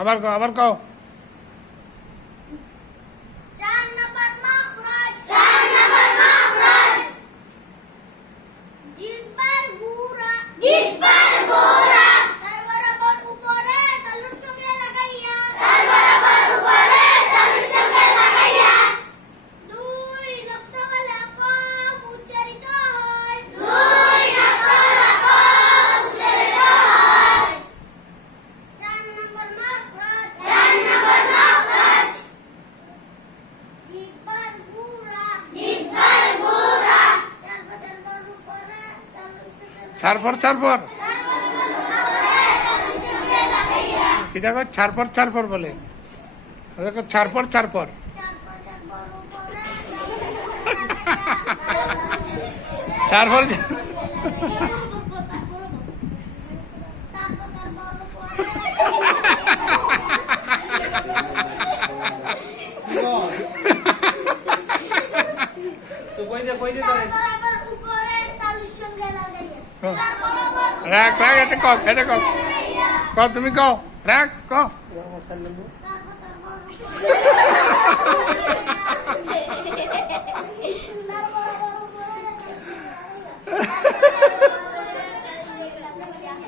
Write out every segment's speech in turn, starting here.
আবার কও। ছারপর ছারপর কি দেখো, ছারপর ছারপর বলে, দেখো ছারপর ছারপর। ছারপর রাখ রাখ, এতে কও, এতে কও, কও তুমি কও, রাখ কও।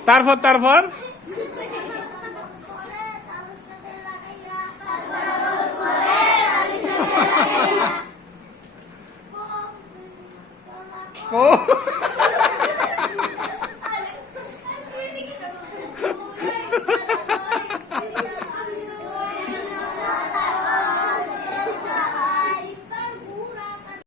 তারপর তারপর ও